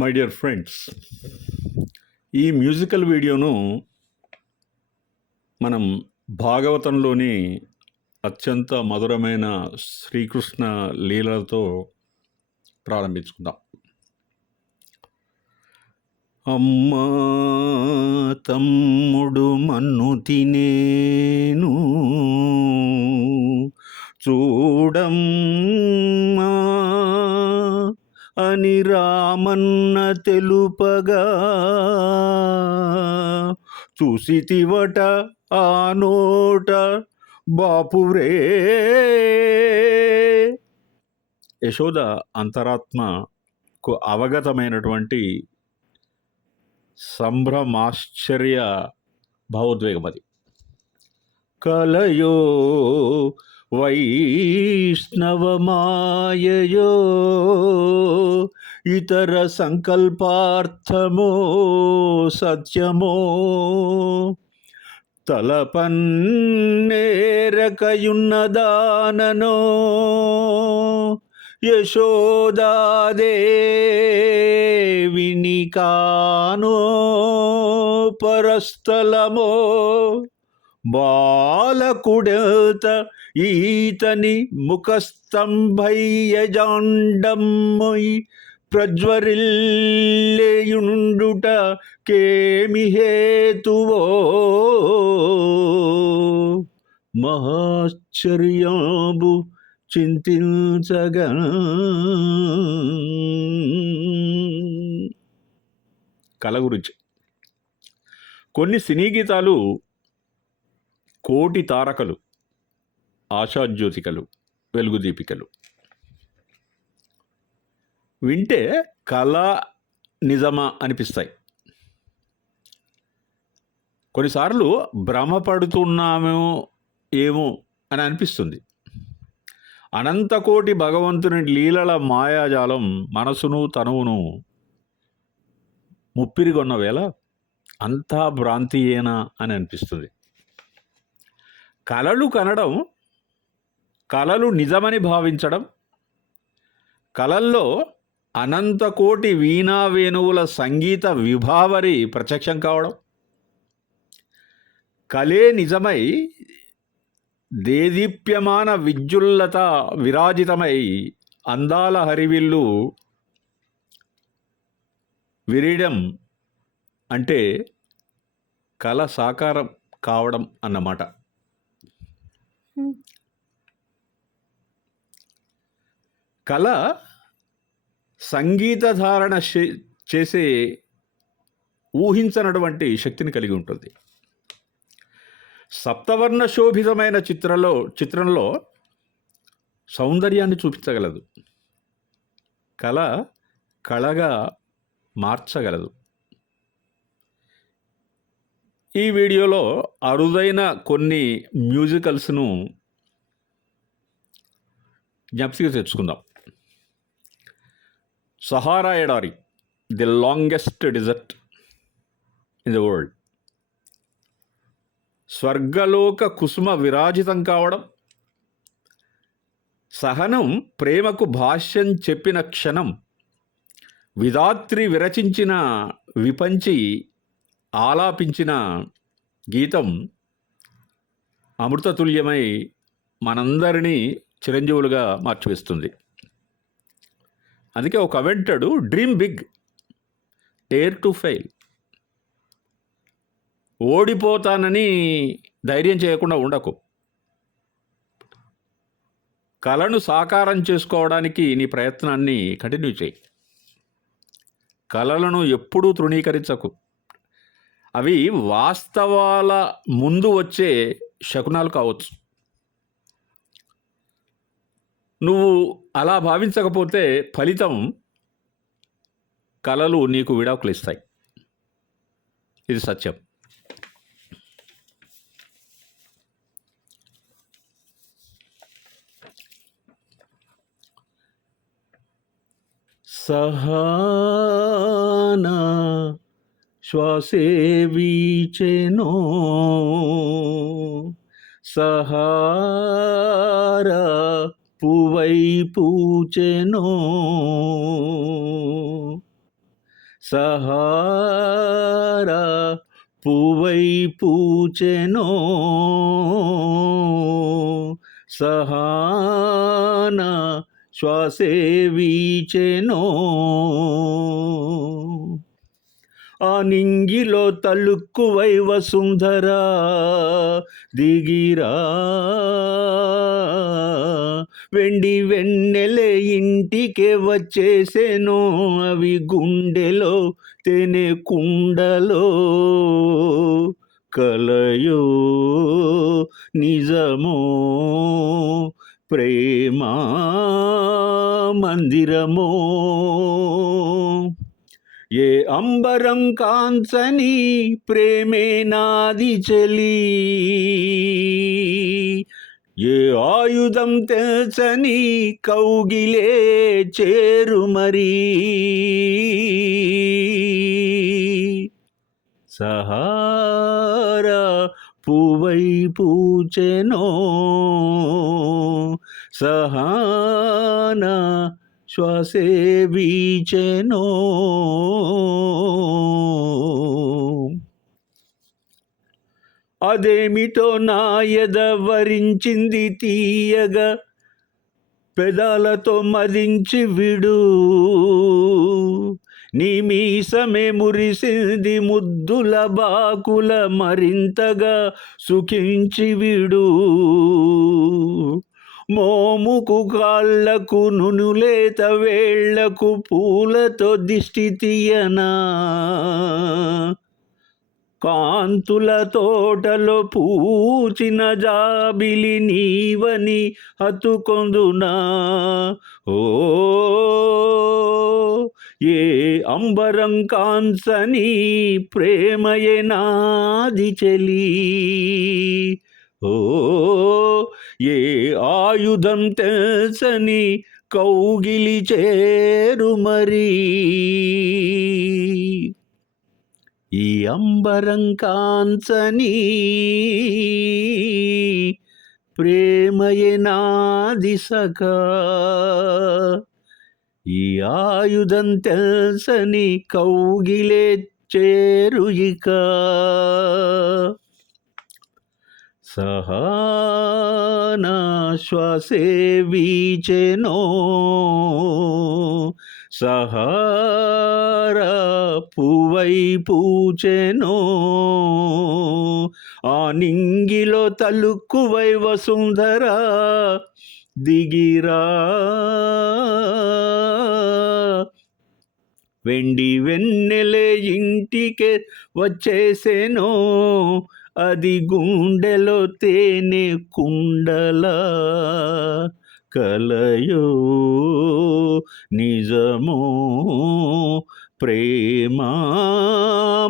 My dear friends, ఈ musical వీడియోను మనం భాగవతంలోని అత్యంత మధురమైన శ్రీకృష్ణ లీలలతో ప్రారంభించుకుందాం. అమ్మా తమ్ముడు మన్ను తినేను చూడమ్మా అని రామన్న తెలుపగా చూసితివట ఆ నోట బాపురే. యశోద అంతరాత్మకు అవగతమైనటువంటి సంభ్రమాశ్చర్య భావోద్వేగం అది. కలయో వైష్ణవమాయయో ఇతర సంకల్పార్థమో సత్యమో తలపన్నేరకయున్నదాననో యశోదాదేవిని కానో పరస్థలమో బాలకుడత ఈతని ముఖస్తంభయ్యజాండమ్మొయ్ ప్రజ్వరిల్లేయుండుట కేమి హేతువో మహాశ్చర్యంబు చింతించగా. కళ గురించి కొన్ని సినీ గీతాలు కోటి తారకలు, ఆశాజ్యోతికలు, వెలుగుదీపికలు. వింటే కళ నిజమా అనిపిస్తాయి. కొన్నిసార్లు భ్రమపడుతున్నామో ఏమో అని అనిపిస్తుంది. అనంతకోటి భగవంతుని లీలల మాయాజాలం మనసును తనువును ముప్పిరిగొన్న వేళ అంతా భ్రాంతియేనా అని అనిపిస్తుంది. కలలు కనడం, కలలు నిజమని భావించడం, కలల్లో అనంతకోటి వీణా వేణువుల సంగీత విభావరి ప్రత్యక్షం కావడం, కలే నిజమై దేదీప్యమాన విద్యుల్లత విరాజితమై అందాల హరివిల్లు విరియడం అంటే కళ సాకారం కావడం అన్నమాట. కళ సంగీత ధారణ చేసే ఊహించనటువంటి శక్తిని కలిగి ఉంటుంది. సప్తవర్ణ శోభితమైన చిత్రంలో సౌందర్యాన్ని చూపించగలదు. కళ కళగా మార్చగలదు. ఈ వీడియోలో అరుదైన కొన్ని మ్యూజికల్స్ను జ్ఞప్తికి తెచ్చుకుందాం. సహారా ఎడారి, the longest desert in the world. స్వర్గలోక కుసుమ విరాజితం కావడం, సహనం ప్రేమకు భాష్యం చెప్పిన క్షణం, విధాత్రి విరచించిన విపంచి ఆలాపించిన గీతం అమృతతుల్యమై మనందరినీ చిరంజీవులుగా మార్చివేస్తుంది. అందుకే ఒక కమెంటాడు, dream big, dare to fail. ఓడిపోతానని ధైర్యం చేయకుండా ఉండకు. కళను సాకారం చేసుకోవడానికి నీ ప్రయత్నాన్ని కంటిన్యూ చేయి. కళలను ఎప్పుడూ తృణీకరించకు. అవి వాస్తవాల ముందు వచ్చే శకునాలు కావచ్చు. నువ్వు అలా భావించకపోతే ఫలితం కళలు నీకు విడాకులు ఇస్తాయి. ఇది సత్యం. సహానా శ్వాసే వీచెనో సహారా పువై పూచెనో సహారా పువ్వై పూచెనో, సహానా శ్వాసే వీచెనో. ఆ నింగిలో తలుక్కువై వసుంధరా దిగిరా, వెండి వెన్నెలే ఇంటికే వచ్చేసెను, అవి గుండెలో తేనె కుండలో. కలయో నిజమో ప్రేమా మందిరమో, ఏ అంబరం కాంచని ప్రేమే నాది చెలి, ఏ ఆయుధం తెల్చని కౌగిలే చేరు మరి. సహారా పువ్వై పూచెనో, సహానా శ్వాసే వీచెనో. అదేమిటో నా ఎద వరించింది తీయగా, పెదాలతో మదించి విడు, నీ మీసమే మురిసింది ముద్దుల బాకుల, మరింతగా సుఖించి విడు. మోముకు కాళ్ళకు నునులేత వేళ్లకు పూలతో దిష్టి తీయనా, కాంతుల తోటలో పూచిన జాబిలి నీవని హత్తుకొందునా. ఓ ఏ అంబరం కాంచని ప్రేమయే నాది చెలి, ఓ ఏ ఆయుధం తెల్చని కౌగిలి చేరు మరి. ఈ అంబరం కాంచని ప్రేమయే నాది సఖా, ఈ ఆయుధం తెల్చని కౌగిలే చేరు ఇక. సహానా శ్వాసే వీచెనో, సహారా పువ్వై పూచెనో. ఆ నింగిలో తలుక్కువై వసుంధరా దిగిరా, వెండి వెన్నెలే ఇంటికే వచ్చేసెనో, అది గుండెలో తేనె కుండలా. కలయో నిజమో ప్రేమా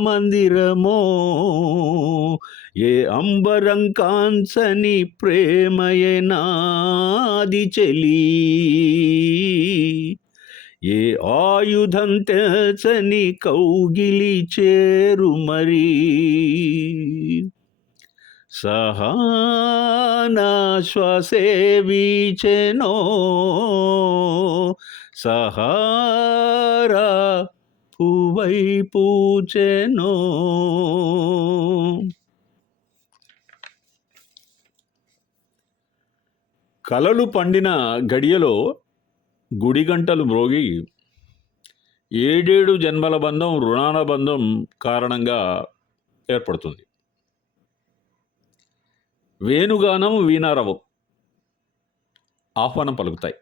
మందిరమో, ఏ అంబరం కాంచని ప్రేమయే నాది చెలి, ఏ ఆయుధం తెల్చని కౌగిలి చేరు మరి. సహానా శ్వాసే వీచెనో, సహారా పువ్వై పూచెనో. కలలు పండిన గడియలో గుడిగంటలు మ్రోగి, ఏడేడు జన్మల బంధం రుణాన బంధం కారణంగా ఏర్పడుతుంది. వేణుగానం వీణారవం ఆహ్వానం పలుకుతాయి.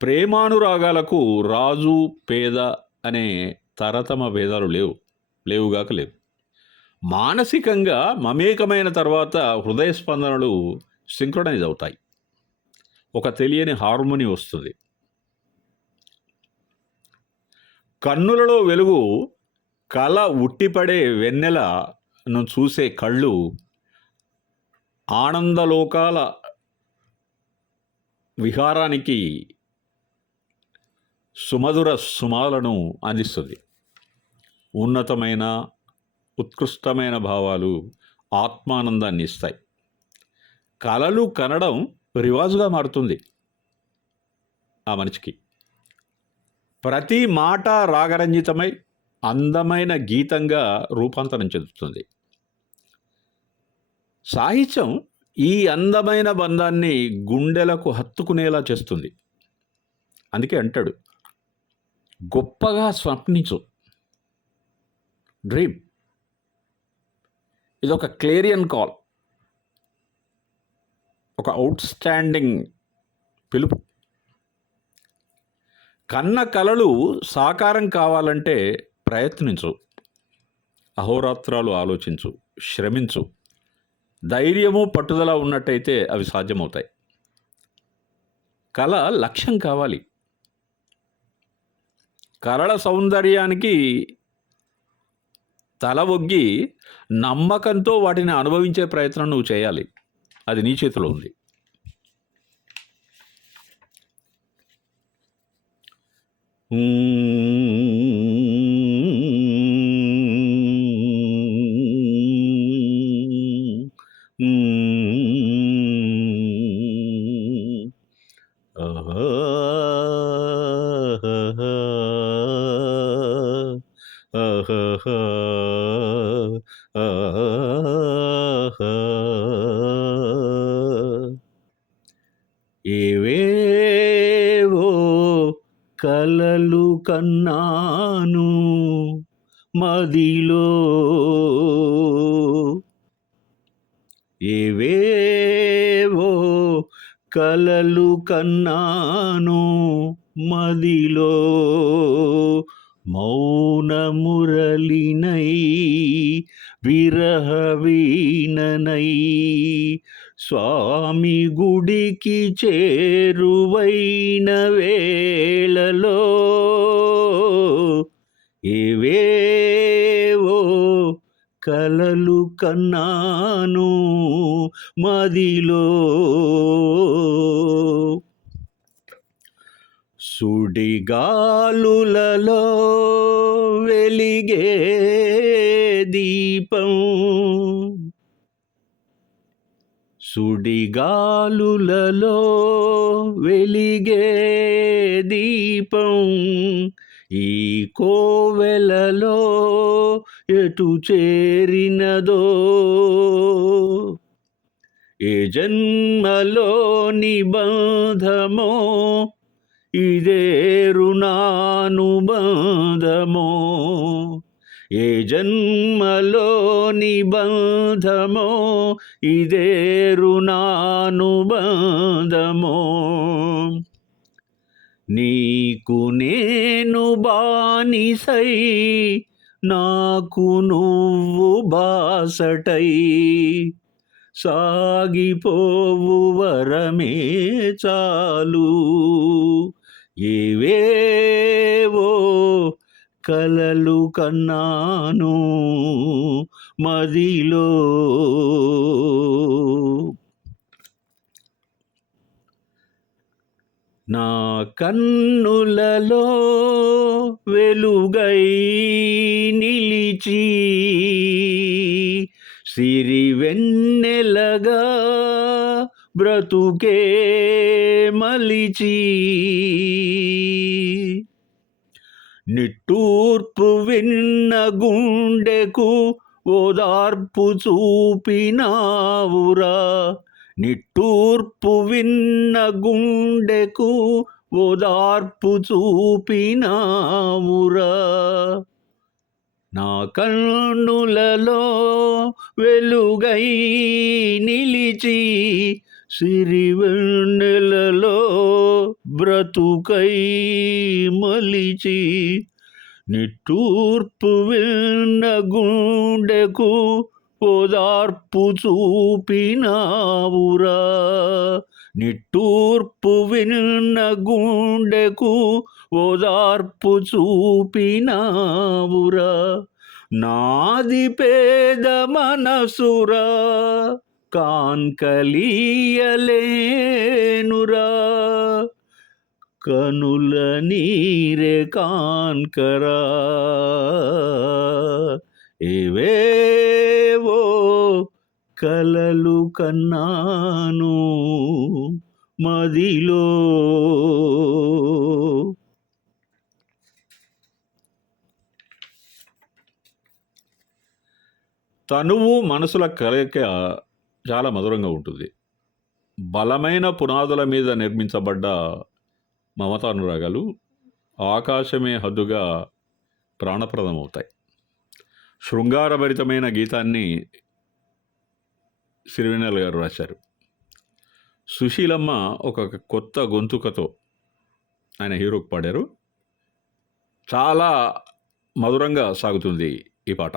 ప్రేమానురాగాలకు రాజు పేద అనే తరతమ భేదాలు లేవుగాక లేవు. మానసికంగా మమేకమైన తర్వాత హృదయ స్పందనలు సింక్రొనైజ్ అవుతాయి. ఒక తెలియని హార్మోని వస్తుంది. కన్నులలో వెలుగు, కళ ఉట్టిపడే వెన్నెలను చూసే కళ్ళు ఆనందలోకాల విహారానికి సుమధుర సుమాలను అందిస్తుంది. ఉన్నతమైన ఉత్కృష్టమైన భావాలు ఆత్మానందాన్ని ఇస్తాయి. కలలు కనడం రివాజుగా మారుతుంది ఆ మనిషికి. ప్రతి మాట రాగరంజితమై అందమైన గీతంగా రూపాంతరం చెందుతుంది. సాహిత్యం ఈ అందమైన బంధాన్ని గుండెలకు హత్తుకునేలా చేస్తుంది. అందుకే అంటాడు, గొప్పగా స్వప్నించు, డ్రీమ్. ఇది ఒక క్లేరియన్ కాల్, ఒక అవుట్ స్టాండింగ్ పిలుపు. కన్న కలలు సాకారం కావాలంటే ప్రయత్నించు, అహోరాత్రాలు ఆలోచించు, శ్రమించు. ధైర్యము పట్టుదల ఉన్నట్టయితే అవి సాధ్యమవుతాయి. కళ లక్ష్యం కావాలి. కళల సౌందర్యానికి తల ఒగ్గి నమ్మకంతో వాటిని అనుభవించే ప్రయత్నం నువ్వు చేయాలి. అది నీ చేతిలో ఉంది. ఏవేవో కలలు కన్నాను మదిలో, ఏవేవో కలలు కన్నాను మదిలో, మౌన మురళినై విరహ వీణనై స్వామి గుడికి చేరువైన వేళలో, ఏవేవో కలలు కన్నాను మదిలో. సుడిగాలులలో వెలిగే దీపం, సుడిగాలులలో వెలిగే దీపం, ఈ కోవెలలో ఎటు చేరినదో, ఏ జన్మలోని బంధమో, ఇదే రుణానుబంధమో, ఏ జన్మలోని బంధమో, ఇదే రుణానుబంధమో. నీకు నేను బానిసై, నాకు నువ్వు బాసటై, సాగిపోవు వరమే చాలు. ఏవేవో కలలు కన్నాను మదిలో. నా కన్నులలో వెలుగై నిలిచి, సిరివెన్నెలగా బ్రతుకే మలిచి, నిట్టూర్పు విన్న గుండెకు ఓదార్పు చూపినావురా, నిట్టూర్పు విన్న గుండెకు ఓదార్పు చూపినావురా. నా కన్నులలో వెలుగై నిలిచి, సిరివెన్నెలలో బ్రతుకై మలిచి, నిట్టూర్పు విన్న గుండెకు ఓదార్పు చూపినావురా, నిట్టూర్పు విన్న గుండెకు ఓదార్పు చూపినావురా. నాది పేద మనసురా, కాన్కలీయలేనురా, కనుల నీరే కాన్కరా. ఏవేవో కలలు కన్నాను మదిలో. తనువు మనసుల కలయిక చాలా మధురంగా ఉంటుంది. బలమైన పునాదుల మీద నిర్మించబడ్డ మమతానురాగాలు ఆకాశమే హద్దుగా ప్రాణప్రదమవుతాయి. శృంగారభరితమైన గీతాన్ని సిరివెన్నెల గారు రాశారు. సుశీలమ్మ ఒక కొత్త గొంతుకతో ఆయన హీరోకి పాడారు. చాలా మధురంగా సాగుతుంది ఈ పాట.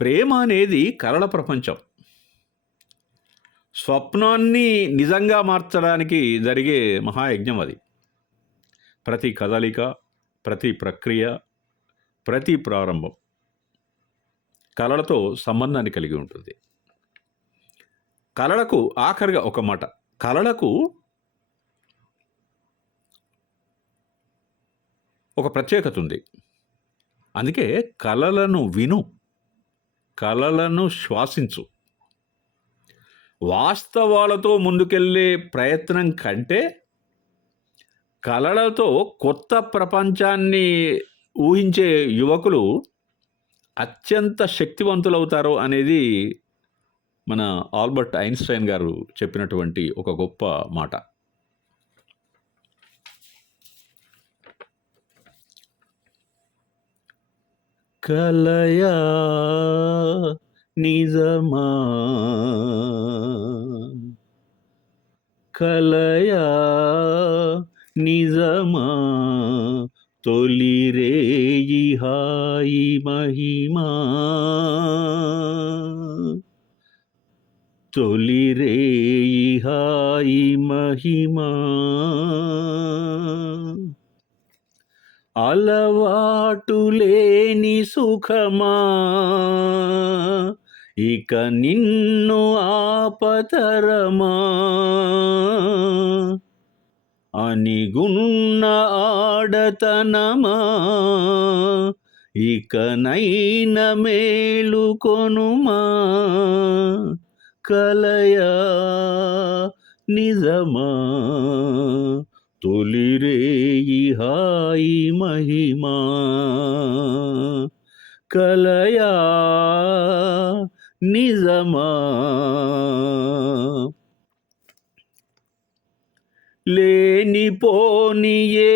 ప్రేమ అనేది కలల ప్రపంచం. స్వప్నాన్ని నిజంగా మార్చడానికి జరిగే మహాయజ్ఞం అది. ప్రతి కదలిక, ప్రతి ప్రక్రియ, ప్రతి ప్రారంభం కలలతో సంబంధాన్ని కలిగి ఉంటుంది. కలలకు ఆఖరిగా ఒక మాట, కలలకు ఒక ప్రత్యేకత ఉంది. అందుకే కలలను విను, కలలను శ్వాసించు. వాస్తవాలతో ముందుకెళ్ళే ప్రయత్నం కంటే కలలతో కొత్త ప్రపంచాన్ని ఊహించే యువకులు అత్యంత శక్తివంతులవుతారు అనేది మన ఆల్బర్ట్ ఐన్స్టైన్ గారు చెప్పినటువంటి ఒక గొప్ప మాట. కలయా నిజమా, కలయా నిజమా, తొలి రేయి హాయి మహిమా, తొలి రేయి హాయి మహిమా, అలవాటు లేని సుఖమా, ఇక నిన్ను ఆపతరమా, అనిగున్న ఆడతనమా, ఇకనైన మేలుకొనుమా, కలయా నిజమా, తొలి రేయి హాయి మహిమా, కలయా నిజమా. లేనిపోని ఏ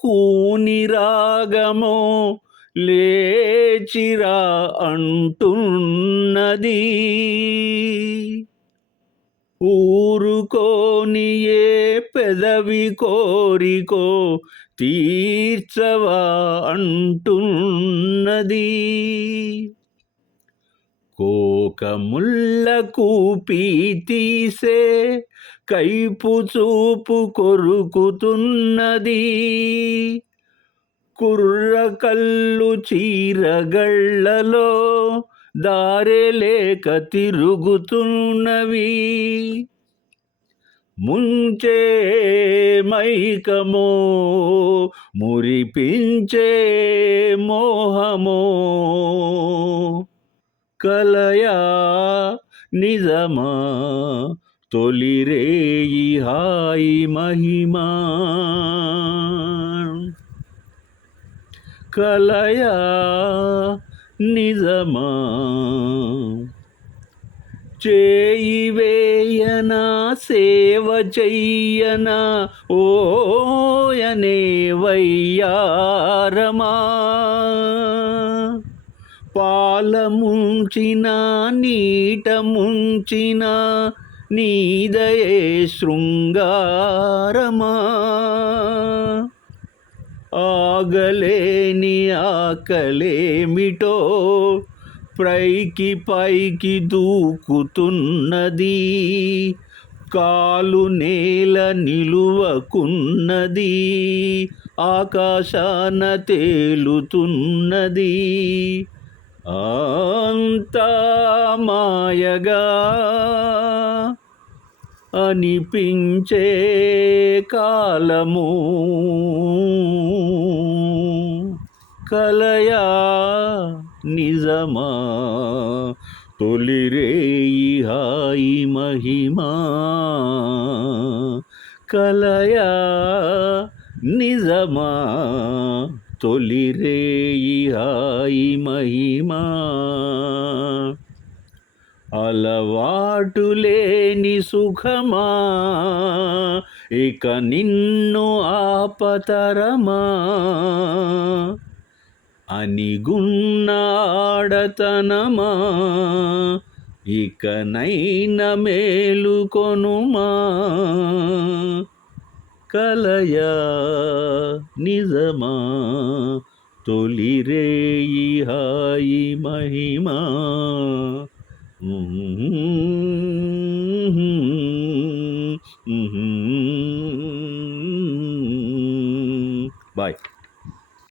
కూని రాగమో లేచిరా అంటున్నది, ఊరుకోని ఏ పెదవి కోరికో తీర్చవా అంటున్నది, కోకముల్ల కూపి తీసే కైపు చూపు కొరుకుతున్నది, కుర్ర కళ్ళు చీరగళ్ళలో దారే లేక తిరుగుతున్నవి, ముంచే మైకమో మురిపించే మోహమో, కలయా నిజమా, తొలి రేయి హాయి మహిమా, కలయా నిజమా. చేయి వేయనా సేవ చెయ్యనా ఓయనే వయ్యారమా, పాల ముంచిన నీట ముంచిన నీదయే శృంగారమా, ఆగలేని ఆకలేమిటో పైకి పైకి దూకుతున్నది, కాలు నేల నిలువకున్నది, ఆకాశాన తేలుతున్నది, అంతా మాయగా అనిపించే కాలము, కలయా నిజమా, తొలి రేయి హాయి మహిమా, కలయా నిజమా, తొలి రేయి హాయి మహిమా. అలవాటు లేని సుఖమా ఇక నిన్ను ఆపతరమా అనిగున్న ఆడతనమా ఇకనైన మేలుకొనుమా కలయా నిజమా తొలిరేయి హాయి మహిమా